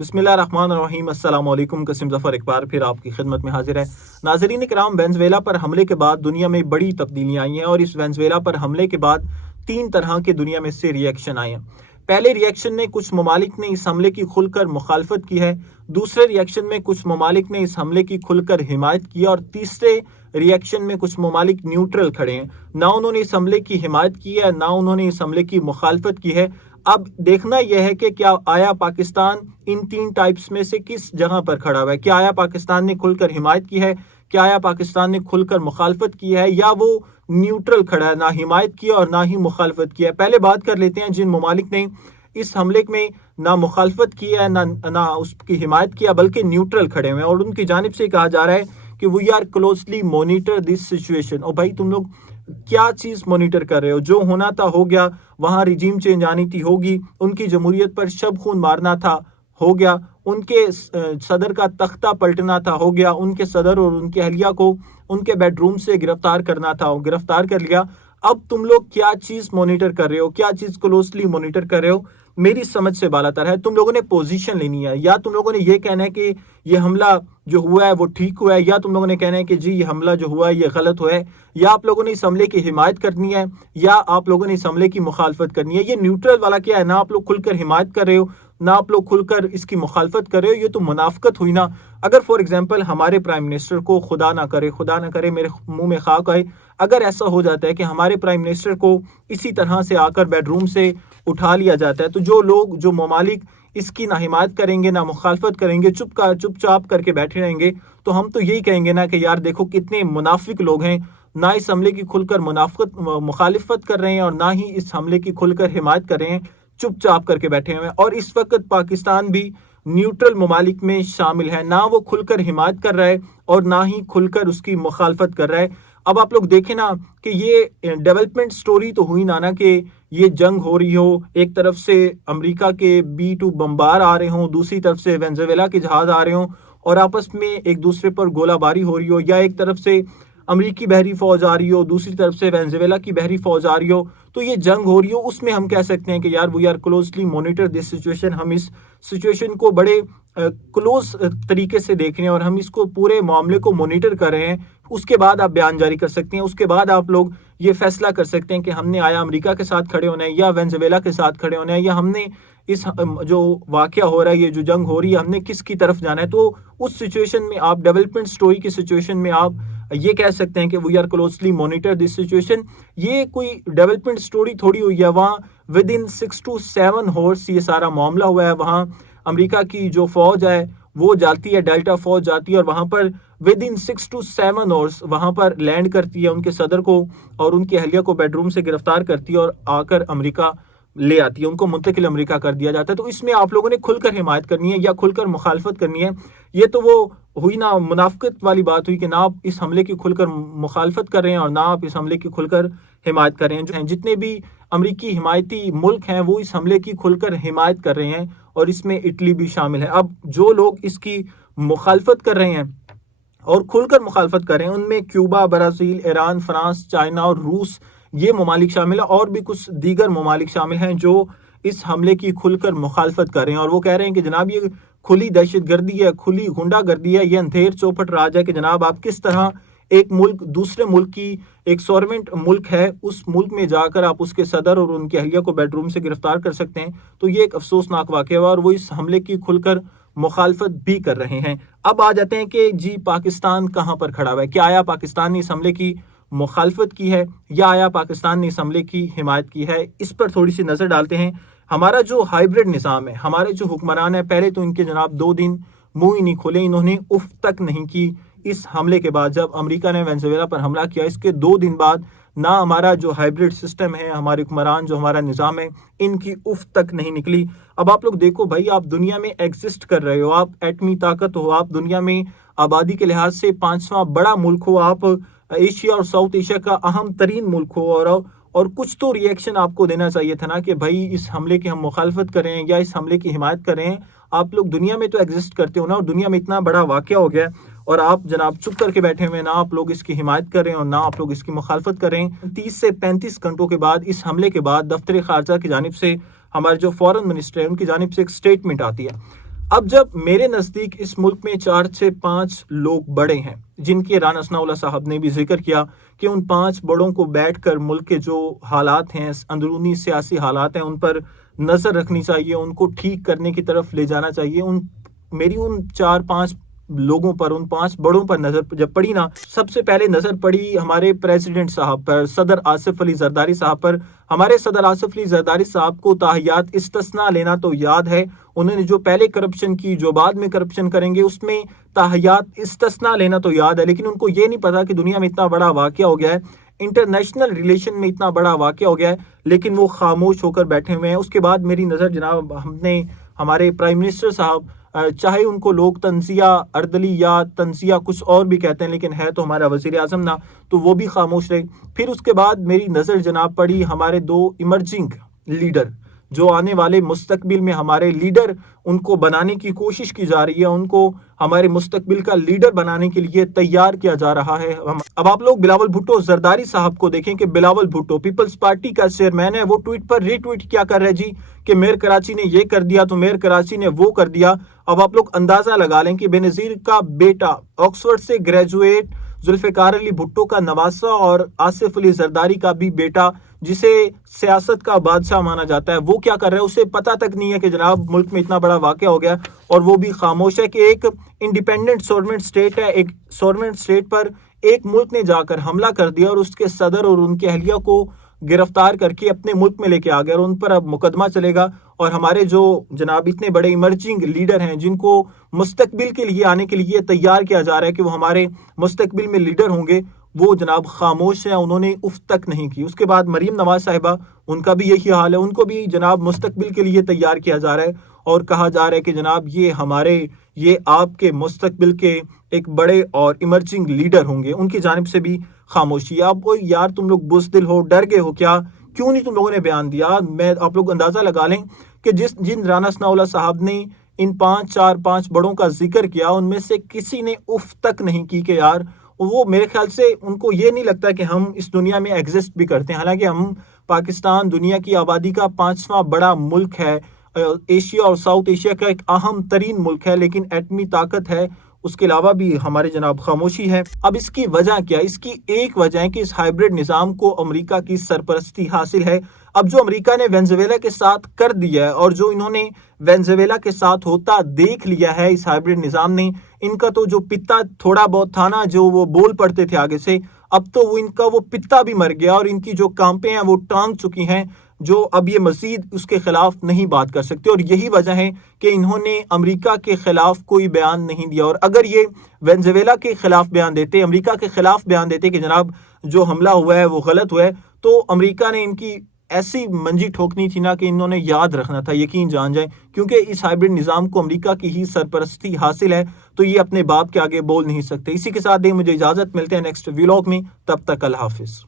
बिस्मिल्लाहिर्रहमानिर्रहीम। अस्सलाम वालेकुम। कसीम ज़फ़र एक बार फिर आपकी खिदमत में हाजिर है। नाज़रीन किराम, वेनेज़ुएला पर हमले के बाद दुनिया में बड़ी तब्दीलियाँ आई हैं और इस वेनेज़ुएला पर हमले के बाद 3 तरह के दुनिया में से रिएक्शन आए हैं। पहले रिएक्शन में कुछ ममालिक ने इस हमले की खुलकर मुखालफत की है, दूसरे रिएक्शन में कुछ ममालिक ने इस हमले की खुलकर हिमायत की और तीसरे रिएक्शन में कुछ ममालिक न्यूट्रल खड़े हैं। ना उन्होंने इस हमले की हिमायत की है, ना उन्होंने इस हमले की मुखालफत की है। अब देखना यह है कि क्या आया पाकिस्तान इन 3 टाइप्स में से किस जगह पर खड़ा हुआ है। क्या आया पाकिस्तान ने खुलकर हिमायत की है, क्या आया पाकिस्तान ने खुलकर मुखालफत की है, या वो न्यूट्रल खड़ा है, ना हिमायत की और ना ही मुखालफत की है। पहले बात कर लेते हैं जिन ममालिक ने इस हमले में ना मुखालफत की है ना उसकी हिमायत किया बल्कि न्यूट्रल खड़े हुए हैं, और उनकी जानिब से कहा जा रहा है कि we are closely monitor this situation. और भाई तुम लोग क्या चीज़ मॉनिटर कर रहे हो? जो होना था हो गया, वहाँ रिजीम चेंज आनी थी होगी, उनकी जमहूरियत पर शब खून मारना था हो गया, उनके सदर का तख्ता पलटना था हो गया, उनके सदर और उनकी अहलिया को उनके बेडरूम से गिरफ्तार करना था, गिरफ्तार कर लिया। अब तुम लोग क्या चीज़ मॉनिटर कर रहे हो, क्या चीज़ क्लोजली मॉनिटर कर रहे हो? मेरी समझ से बालातर है। तुम लोगों ने पोजीशन लेनी है, या तुम लोगों ने ये कहना है कि ये हमला जो हुआ है वो ठीक हुआ है, या तुम लोगों ने कहना है कि जी ये हमला जो हुआ है ये गलत हुआ है, या आप लोगों ने इस हमले की हिमायत करनी है, या आप लोगों ने इस हमले की मुखालफत करनी है। ये न्यूट्रल वाला क्या है? ना आप लोग खुलकर हिमायत कर रहे हो, ना आप लोग खुलकर इसकी मुखालफत कर रहे हो। ये तो मुनाफकत हुई ना। अगर फॉर एग्जाम्पल हमारे प्राइम मिनिस्टर को खुदा ना करे मेरे मुंह में खाक आए, अगर ऐसा हो जाता है कि हमारे प्राइम मिनिस्टर को इसी तरह से आकर बेडरूम से उठा लिया जाता है, तो जो लोग, जो ममालिक इसकी ना हिमायत करेंगे ना मुखालफत करेंगे, चुपचाप करके बैठे रहेंगे, तो हम तो यही कहेंगे ना कि यार देखो कितने मुनाफिक लोग हैं, ना इस हमले की खुलकर मुखालिफत कर रहे हैं और ना ही इस हमले की खुलकर हिमायत कर रहे हैं, चुपचाप करके बैठे हुए हैं। और इस वक्त पाकिस्तान भी न्यूट्रल ममालिक में शामिल है, ना वो खुलकर हिमायत कर रहा है और ना ही खुलकर उसकी मुखालफत कर रहा है। अब आप लोग देखें ना कि ये डेवलपमेंट स्टोरी तो हुई ना कि ये जंग हो रही हो, एक तरफ से अमेरिका के B-2 बम्बार आ रहे हों, दूसरी तरफ से वेनेज़ुएला के जहाज आ रहे हों और आपस में एक दूसरे पर गोलाबारी हो रही हो, या एक तरफ से अमेरिकी बहरी फौज आ रही हो, दूसरी तरफ से वेनेज़ुएला की बहरी फौज आ रही हो, तो ये जंग हो रही हो, उसमें हम कह सकते हैं कि यार we are closely monitor this situation. हम इस सिचुएशन को बड़े क्लोज तरीके से देख रहे हैं और हम इसको पूरे मामले को मॉनिटर कर रहे हैं। उसके बाद आप बयान जारी कर सकते हैं, उसके बाद आप लोग ये फैसला कर सकते हैं कि हमने आया अमेरिका के साथ खड़े होना है या वेनेज़ुएला के साथ खड़े होना है, या हमने इस जो वाक़या हो रहा है, ये जो जंग हो रही है, हमने किसकी तरफ जाना है। तो उस सिचुएशन में आप, डेवलपमेंट स्टोरी की सिचुएशन में आप ये कह सकते हैं कि we are closely monitor this situation. ये कोई डेवलपमेंट स्टोरी थोड़ी हुई है, वहाँ विद इन 6 to 7 हॉर्स ये सारा मामला हुआ है। वहाँ अमेरिका की जो फौज है वो जाती है, डेल्टा फौज जाती है और वहाँ पर विद इन 6 to 7 हॉर्स वहाँ पर लैंड करती है, उनके सदर को और उनकी अहलिया को बेडरूम से गिरफ्तार करती है और आकर अमेरिका ले आती है, उनको मुंतकिल अमेरिका कर दिया जाता है। तो इसमें आप लोगों ने खुलकर हिमायत करनी है या खुलकर मुखालफत करनी है। ये तो वो हुई ना मुनाफिकत वाली बात हुई कि ना आप इस हमले की खुलकर मुखालफत कर रहे हैं और ना आप इस हमले की खुलकर हिमायत कर रहे हैं। जो हैं जितने भी अमेरिकी हिमायती मुल्क हैं वो इस हमले की खुलकर हिमायत कर रहे हैं और इसमें इटली भी शामिल है। अब जो लोग इसकी मुखालफत कर रहे हैं और खुलकर मुखालफत कर रहे हैं उनमें Cuba, Brazil, Iran, France, China और रूस, ये ममालिक शामिल है, और भी कुछ दीगर ममालिक शामिल हैं जो इस हमले की खुलकर मुखालफत कर रहे हैं। और वो कह रहे हैं कि जनाब ये खुली दहशत गर्दी है, खुली गुंडागर्दी है, ये अंधेर चौपट राज है कि जनाब आप किस तरह एक मुल्क दूसरे मुल्क की, एक सॉवरेन मुल्क है, उस मुल्क में जाकर आप उसके सदर और उनकी अहलिया को बेडरूम से गिरफ्तार कर सकते हैं। तो ये एक अफसोसनाक वाक़या हुआ और वो इस हमले की खुलकर मुखालफत भी कर रहे हैं। अब आ जाते हैं कि जी पाकिस्तान कहाँ पर खड़ा हुआ है। क्या आया पाकिस्तान ने इस हमले की मुखालफत की है या आया पाकिस्तान ने इस हमले की हिमायत की है? इस पर थोड़ी सी नज़र डालते हैं। हमारा जो हाइब्रिड निज़ाम है, हमारे जो हुक्मरान है, पहले तो इनके जनाब 2 दिन मुंह ही नहीं खोले, इन्होंने उफ तक नहीं की इस हमले के बाद। जब अमेरिका ने वेनेज़ुएला पर हमला किया, इसके 2 दिन बाद ना हमारा जो हाइब्रिड सिस्टम है, हमारे हुक्मरान जो हमारा निज़ाम है, इनकी उफ तक नहीं निकली। अब आप लोग देखो भाई, आप दुनिया में एग्जिस्ट कर रहे हो, आप एटमी ताकत हो, आप दुनिया में आबादी के लिहाज से 5वां बड़ा मुल्क हो, आप एशिया और साउथ एशिया का अहम तरीन मुल्क हो, और कुछ तो रिएक्शन आपको देना चाहिए था ना कि भाई इस हमले की हम मुखालफत करें या इस हमले की हिमायत करें। आप लोग दुनिया में तो एग्जिस्ट करते हो ना, और दुनिया में इतना बड़ा वाक़या हो गया और आप जनाब चुप करके बैठे हुए, ना आप लोग इसकी हिमायत करें और ना आप लोग इसकी मुखालफत करें। 30 से 35 घंटों के बाद, इस हमले के बाद, दफ्तर खारजा की जानिब से, हमारे जो फॉरेन मिनिस्टर है उनकी जानिब से एक स्टेटमेंट आती है। اب جب میرے نزدیک اس ملک میں 4 سے 5 لوگ بڑے ہیں جن کے رانا ثناء اللہ صاحب نے بھی ذکر کیا کہ ان 5 بڑوں کو بیٹھ کر ملک کے جو حالات ہیں، اندرونی سیاسی حالات ہیں، ان پر نظر رکھنی چاہیے، ان کو ٹھیک کرنے کی طرف لے جانا چاہیے، میری ان 4-5 لوگوں پر، ان 5 بڑوں پر نظر جب پڑی نا، سب سے پہلے نظر پڑی ہمارے پریزیڈنٹ صاحب پر، صدر آصف علی زرداری صاحب پر۔ ہمارے صدر آصف علی زرداری صاحب کو تاحیات استثناء لینا تو یاد ہے، انہوں نے جو پہلے کرپشن کی، جو بعد میں کرپشن کریں گے، اس میں تاحیات استثناء لینا تو یاد ہے، لیکن ان کو یہ نہیں پتا کہ دنیا میں اتنا بڑا واقعہ ہو گیا ہے، انٹرنیشنل ریلیشن میں اتنا بڑا واقعہ ہو گیا ہے، لیکن وہ خاموش ہو کر بیٹھے ہوئے ہیں۔ اس کے بعد میری نظر جناب ہم نے ہمارے پرائم منسٹر صاحب، چاہے ان کو لوگ تنزیہ اردلی یا تنزیہ کچھ اور بھی کہتے ہیں، لیکن ہے تو ہمارا وزیر اعظم نا، تو وہ بھی خاموش رہے۔ پھر اس کے بعد میری نظر جناب پڑی ہمارے 2 ایمرجنگ لیڈر، جو آنے والے مستقبل میں ہمارے لیڈر، ان کو بنانے کی کوشش کی جا رہی ہے، ان کو ہمارے مستقبل کا لیڈر بنانے کے لیے تیار کیا جا رہا ہے۔ اب آپ لوگ بلاول بھٹو زرداری صاحب کو دیکھیں کہ بلاول بھٹو پیپلز پارٹی کا چیئرمین ہے، وہ ٹویٹ پر ری ٹویٹ کیا کر رہے جی کہ میئر کراچی نے یہ کر دیا تو میئر کراچی نے وہ کر دیا۔ اب آپ لوگ اندازہ لگا لیں کہ بے نظیر کا بیٹا، آکسفورڈ سے گریجویٹ ذوالفقار علی بھٹو کا نواسہ، اور آصف علی زرداری کا بھی بیٹا، جسے سیاست کا بادشاہ مانا جاتا ہے، وہ کیا کر رہا ہے؟ اسے پتہ تک نہیں ہے کہ جناب ملک میں اتنا بڑا واقعہ ہو گیا، اور وہ بھی خاموش ہے کہ ایک انڈیپینڈنٹ سورنٹ سٹیٹ ہے، ایک سورنٹ سٹیٹ پر ایک ملک نے جا کر حملہ کر دیا اور اس کے صدر اور ان کے اہلیہ کو گرفتار کر کے اپنے ملک میں لے کے آ گیا، اور ان پر اب مقدمہ چلے گا۔ اور ہمارے جو جناب اتنے بڑے ایمرجنگ لیڈر ہیں، جن کو مستقبل کے لیے آنے کے لیے تیار کیا جا رہا ہے کہ وہ ہمارے مستقبل میں لیڈر ہوں گے، وہ جناب خاموش ہیں، انہوں نے اف تک نہیں کی۔ اس کے بعد مریم نواز صاحبہ، ان کا بھی یہی حال ہے، ان کو بھی جناب مستقبل کے لیے تیار کیا جا رہا ہے، اور کہا جا رہا ہے کہ جناب یہ آپ کے مستقبل کے ایک بڑے اور ایمرجنگ لیڈر ہوں گے۔ ان کی جانب سے بھی خاموشی۔ آپ کو یار تم لوگ بزدل ہو، ڈر گئے ہو کیا؟ کیوں نہیں تم لوگوں نے بیان دیا؟ آپ لوگ اندازہ لگا لیں کہ جن رانا ثناء اللہ صاحب نے ان 5 بڑوں کا ذکر کیا، ان میں سے کسی نے اف تک نہیں کی کہ یار، وہ میرے خیال سے ان کو یہ نہیں لگتا کہ ہم اس دنیا میں ایگزسٹ بھی کرتے ہیں، حالانکہ ہم پاکستان دنیا کی آبادی کا 5واں بڑا ملک ہے، ایشیا اور ساؤتھ ایشیا کا ایک اہم ترین ملک ہے، لیکن ایٹمی طاقت ہے، اس کے علاوہ بھی ہمارے جناب خاموشی ہے۔ اب اس کی وجہ کیا؟ اس کی ایک وجہ ہے کہ اس ہائبرڈ نظام کو امریکہ کی سرپرستی حاصل ہے۔ اب جو امریکہ نے وینزویلا کے ساتھ کر دیا ہے، اور جو انہوں نے وینزویلا کے ساتھ ہوتا دیکھ لیا ہے اس ہائبرڈ نظام نے، ان کا تو جو پتا تھوڑا بہت تھا نا، جو وہ بول پڑتے تھے آگے سے، اب تو ان کا وہ پتا بھی مر گیا، اور ان کی جو کانپیں ہیں وہ ٹانگ چکی ہیں، جو اب یہ مزید اس کے خلاف نہیں بات کر سکتے۔ اور یہی وجہ ہے کہ انہوں نے امریکہ کے خلاف کوئی بیان نہیں دیا، اور اگر یہ وینزویلا کے خلاف بیان دیتے، امریکہ کے خلاف بیان دیتے کہ جناب جو حملہ ہوا ہے وہ غلط ہوا ہے، تو امریکہ نے ان کی ایسی منجی ٹھوکنی تھی نا کہ انہوں نے یاد رکھنا تھا، یقین جان جائیں، کیونکہ اس ہائبرڈ نظام کو امریکہ کی ہی سرپرستی حاصل ہے، تو یہ اپنے باپ کے آگے بول نہیں سکتے۔ اسی کے ساتھ مجھے اجازت، ملتے ہیں نیکسٹ ویلاگ میں، تب تک اللہ حافظ۔